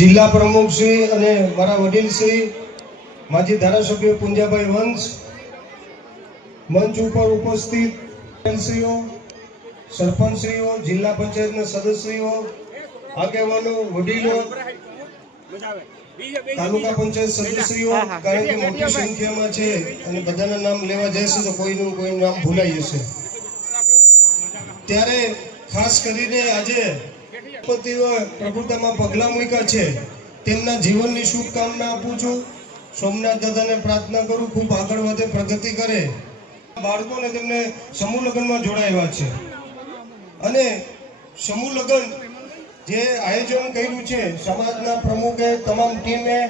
જિલ્લા પ્રમુખ શ્રી અને મારા વડીલ શ્રી માજી ધારાસભ્ય પુંજાભાઈ વંશ, મંચ ઉપર ઉપસ્થિત શ્રીઓ સરપંચશ્રીઓ, જિલ્લા પંચાયતના સદસ્યો આગેવાનો, વડીલો, તાલુકા પંચાયત સદસ્યો કારણ કે મોટી સંખ્યામાં છે અને બધાના નામ લેવા જશે તો કોઈનું કોઈનું નામ ભૂલાઈ જશે. ત્યારે ખાસ કરીને આજે પ્રભુતામાં પગલાં મૂક્યા છે. તેમના જીવનની શુભકામના આપું છું. સોમનાથ દાદાને પ્રાર્થના કરું, ખૂબ આગળ વધે, પ્રગતિ કરે. બાળકોને તેમને સમૂહ લગ્નમાં જોડાયા છે. અને સમૂહ લગ્ન જે આયોજન કર્યું છે, સમાજના પ્રમુખે, તમામ ટીમે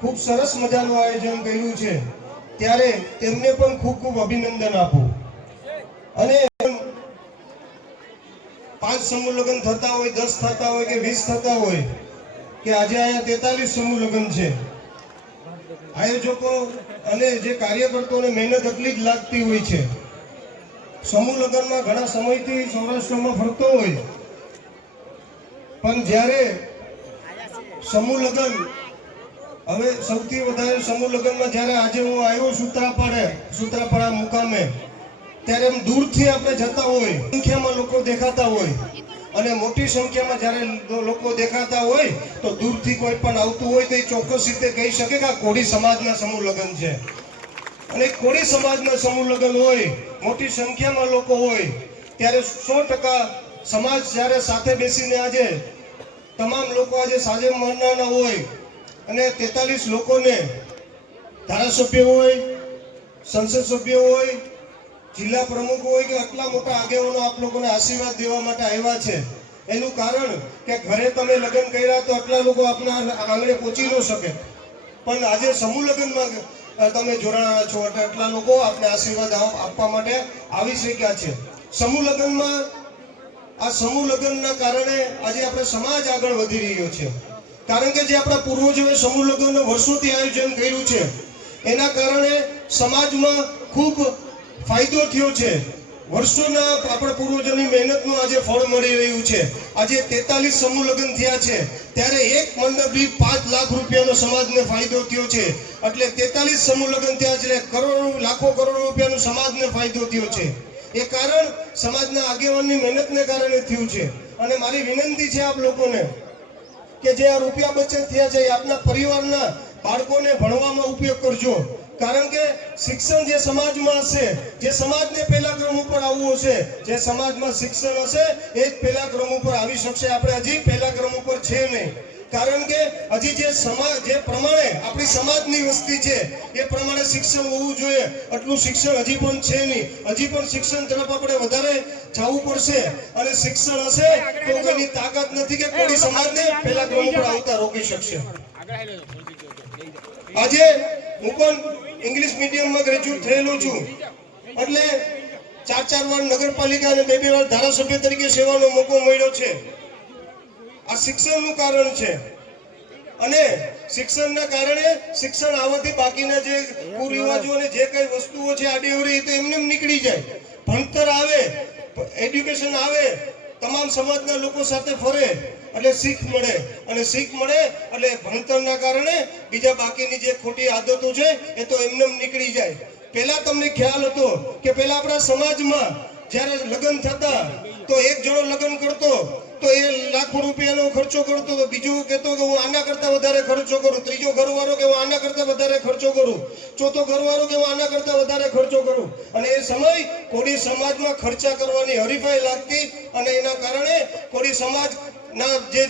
ખૂબ સરસ મજાનું આયોજન કર્યું છે. ત્યારે તેમને પણ ખૂબ ખૂબ અભિનંદન આપું. અને પાંચ સમૂહ લગ્ન થતા હોય, દસ થતા હોય કે વીસ થતા હોય, કે આજે અહીંયા તેતાલીસ સમૂહ લગ્ન છે. આયોજકો અને જે કાર્યકર્તાઓને મહેનત એટલી જ લાગતી હોય છે. સમૂહ લગ્નમાં ઘણા સમયથી સૌરાષ્ટ્રમાં ફરતો હોય. પણ જ્યારે સમૂહ લગ્ન, હવે સૌથી વધારે સમૂહ લગ્નમાં જ્યારે આજે હું આવ્યો સૂત્રાપાડે, સૂત્રાપાડા મુકામે ત્યારે એમ દૂરથી આપણે જતા હોય, સંખ્યામાં લોકો દેખાતા હોય. અને મોટી સંખ્યામાં જ્યારે લોકો દેખાતા હોય, તો દૂરથી કોઈ પણ આવતું હોય તો એ ચોક્કસ રીતે કહી શકે કે આ કોળી સમાજના સમૂહ લગ્ન છે. અને કોળી સમાજના સમૂહ લગ્ન હોય, મોટી સંખ્યામાં લોકો હોય, ત્યારે સો ટકા સમાજ જ્યારે સાથે બેસીને આજે તમામ લોકો આજે સાજે મરનાના હોય અને તેતાલીસ લોકોને ધારાસભ્ય હોય, સંસદ સભ્ય હોય જિલ્લા પ્રમુખ હોય કે આટલા મોટા આગેવાનો આપ લોકોને આશીર્વાદ દેવા માટે આવ્યા છે, એનું કારણ કે ઘરે તમે લગ્ન કર્યા તો આટલા લોકો આપના આંગણે પહોંચી ન શકે. પણ આજે સમૂહ લગ્નમાં તમે જોડાણા છો એટલે આટલા લોકો આપને આશીર્વાદ આપ- આપવા માટે આવી શક્યા છે. સમૂહ લગ્નમાં, આ સમૂહ લગ્નના કારણે આજે આપણે સમાજ આગળ વધી રહ્યો છે. કારણ કે જે આપણા પૂર્વજોએ સમૂહ લગ્નનું વર્ષોથી આયોજન કર્યું છે, એના કારણે સમાજમાં ખૂબ ફાયદો થયો છે. વર્ષોના આપણા પૂર્વજોની મહેનતનું આજે ફળ મળી રહ્યું છે. આજે તેતાલીસ સમૂહ લગ્ન થયા છે. ત્યારે એક મંડપી પાંચ લાખ રૂપિયાનો સમાજને ફાયદો થયો છે. એટલે તેતાલીસ સમૂહ લગ્ન થયા છે કરોડો, લાખો કરોડો રૂપિયાનો સમાજને ફાયદો થયો છે. એ કારણ સમાજના આગેવાનની મહેનતને કારણે થયું છે. અને મારી વિનંતી છે આપ લોકોને કે જે આ રૂપિયા બચત થયા છે એ આપના પરિવારના બાળકોને ભણવામાં ઉપયોગ કરજો. કારણ કે શિક્ષણ જે સમાજમાં હશે જે સમાજને પહેલા ક્રમ ઉપર આવવું હશે જે સમાજમાં શિક્ષણ હશે એ જ પહેલા ક્રમ ઉપર આવી શકશે. આપણે હજી પહેલા ક્રમ ઉપર છે નહીં. કારણ કે હજી જે સમાજ જે પ્રમાણે આપણી સમાજની વસ્તી છે એ પ્રમાણે શિક્ષણ હોવું જોઈએ. આટલું શિક્ષણ હજી પણ છે નહીં. હજી પણ શિક્ષણ તરફ આપણે વધારે જવું પડશે. અને શિક્ષણ હશે તો કોઈની તાકાત નથી કે કોઈ સમાજને પહેલા ક્રમ ઉપર આવતા રોકી શકશે. આજે હું પણ ઇંગ્લિશ મીડિયમમાં ગ્રેજ્યુએટ થયેલો છું. એટલે ચાર ચાર વાર નગરપાલિકા અને બે બે વાર ધારાસભ્ય તરીકે સેવાનો મોકો મળ્યો છે. આ શિક્ષણનું કારણ છે. અને શિક્ષણના કારણે શિક્ષણ આવવાથી બાકીના જે કુરિવાજો અને જે કઈ વસ્તુઓ છે આડે એ તો એમને નીકળી જાય. ભણતર આવે, એડ્યુકેશન આવે, તમામ સમાજના લોકો સાથે ફરે. એટલે શીખ મળે. અને શીખ મળે એટલે ભણતરના કારણે બીજા બાકીની જે ખોટી આદતો છે એ તો એમને એમ નીકળી જાય. પહેલા તમને ખ્યાલ હતો કે પહેલા આપણા સમાજમાં જ્યારે લગ્ન થતા, તો એક જણો લગ્ન કરતો, તો એ લાખો રૂપિયાનો ખર્ચો કરતો, તો બીજું કહેતો કે હું આના કરતા વધારે ખર્ચો કરું. ત્રીજો ઘરવાળો કે હું આના કરતા વધારે ખર્ચો કરું. ચોથો ઘરવાળો કે હું આના કરતા વધારે ખર્ચો કરું. અને એ સમય કોળી સમાજમાં ખર્ચા કરવાની હરીફાઈ લાગતી અને એના કારણે કોળી સમાજ ના, જે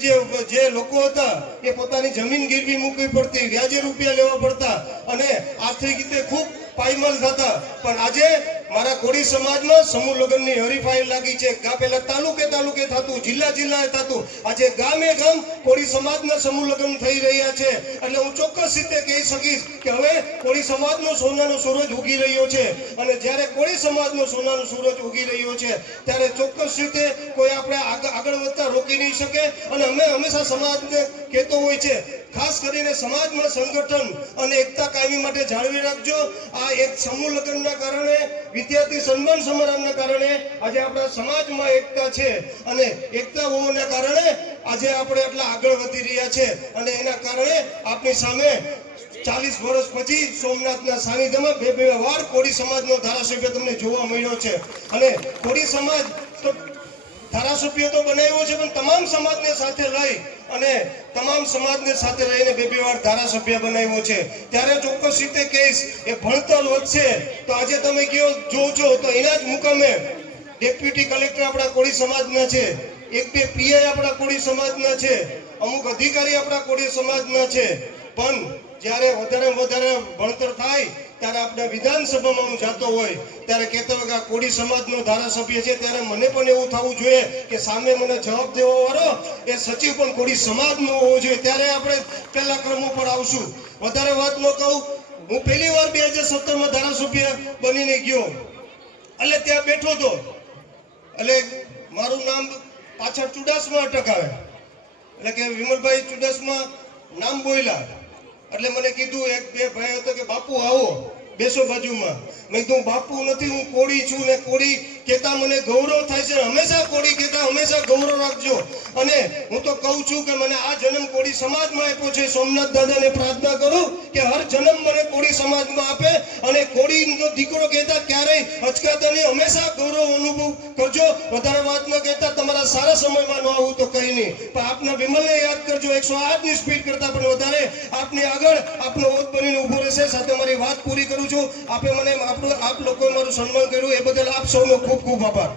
જે લોકો હતા, એ પોતાની જમીન ગીરવી મૂકવી પડતી, વ્યાજે રૂપિયા લેવા પડતા. અને આર્થિક રીતે ખૂબ પાયમાલ થતા. પણ આજે મારા કોળી સમાજમાં સમૂહ લગ્નની હરીફાઈ લાગી છે. ગા પહેલા તાલુકે તાલુકે થતું, જિલ્લા જિલ્લાએ થતું. આજે ગામે ગામ કોળી સમાજના સમૂહ લગ્ન થઈ રહ્યા છે. એટલે હું ચોક્કસ રીતે કહી શકીશ કે હવે કોળી સમાજનો સોનાનો સૂરજ ઉગી રહ્યો છે. અને જ્યારે કોળી સમાજનો સોનાનો સૂરજ ઉગી રહ્યો છે, ત્યારે ચોક્કસ રીતે કોઈ આપણે આગ- આગળ વધતા રોકી નહીં શકે. અને અમે હંમેશા સમાજને કહેતો હોય છે ખાસ કરીને સમાજમાં સંગઠન અને એકતા કાયમી માટે જાળવી રાખજો. આ એક સમૂહ લગ્નના કારણે, વિદ્યાર્થી સન્માન સમારંભના કારણે આજે આપણા સમાજમાં એકતા છે અને એકતા હોવાના કારણે આજે આપણે આટલા આગળ વધી રહ્યા છે અને એના કારણે આપની સામે ચાલીસ વર્ષ પછી સોમનાથના સાનિધ્યમાં બે બે વાર કોળી સમાજનો ધારાસભ્ય તમને જોવા મળ્યો છે. અને કોળી સમાજ તો ધારાસભ્ય તો બનાવ્યો છે, પણ તમામ સમાજને સાથે લઈ અને તમામ સમાજને સાથે લઈને બે બે વાર ધારાસભ્ય બનાવ્યો છે. ત્યારે ચોક્કસ રીતે કહીશ એ ભણતર વધશે. તો આજે તમે કયો જો છો તો એના જ મુકામે ડેપ્યુટી કલેક્ટર આપણા કોળી સમાજના છે. એક બે પીઆઈ આપણા કોળી સમાજના છે. અમુક અધિકારી આપણા કોળી સમાજના છે. પણ જ્યારે વધારે વધારે ભણતર થાય, ત્યારે આપણે વિધાનસભામાં હું જાતો હોય, ત્યારે કહેતો હોય કે આ કોળી સમાજનો ધારાસભ્ય છે, ત્યારે મને પણ એવું થવું જોઈએ કે સામે મને જવાબ દેવા વાળો એ સચિવ પણ કોળી સમાજનો હોવો જોઈએ. ત્યારે આપણે પહેલા ક્રમ ઉપર આવશું. વધારે વાત ન કહું. હું પહેલી વાર બે હજાર સત્તરમાં ધારાસભ્ય બનીને ગયો. એટલે ત્યાં બેઠો હતો એટલે મારું નામ પાછળ ચુડાસમા અટક આવે એટલે કે વિમલભાઈ ચુડાસમા નામ બોલ્યા એટલે મને કીધું એક બે ભાઈ હતો કે, બાપુ, આવો. બેસો બાજુમાં. મેં કીધું બાપુ નથી, હું કોળી છું ને કોળી કહેતા મને ગૌરવ થાય છે. હંમેશા કોળી કહેતા, હંમેશા ગૌરવ રાખજો. અને હું તો કહું છું કે મને આ જન્મ કોળી સમાજમાં આપ્યો છે. સોમનાથ દાદાને પ્રાર્થના કરું કે હર જન્મ મને કોળી સમાજમાં આપે અને કોળીનો દીકરો કહેતા, ક્યારેય અચકાતા નહીં. હંમેશા ગૌરવ અનુભવ કરજો. વધારે વાત ન કહેતા, તમારા સારા સમયમાં ન આવું તો કંઈ નહીં. પણ આપના વિમલને યાદ કરજો. એકસો આઠની સ્પીડ કરતા પણ વધારે આપની આગળ આપનો ઓત બનીને ઊભો રહેશે. સાથે મારી વાત પૂરી કરું છું. આપે મને આપણું આપ લોકોએ મારું સન્માન કર્યું. એ બદલ આપ સૌનો ખૂબ ખૂબ આભાર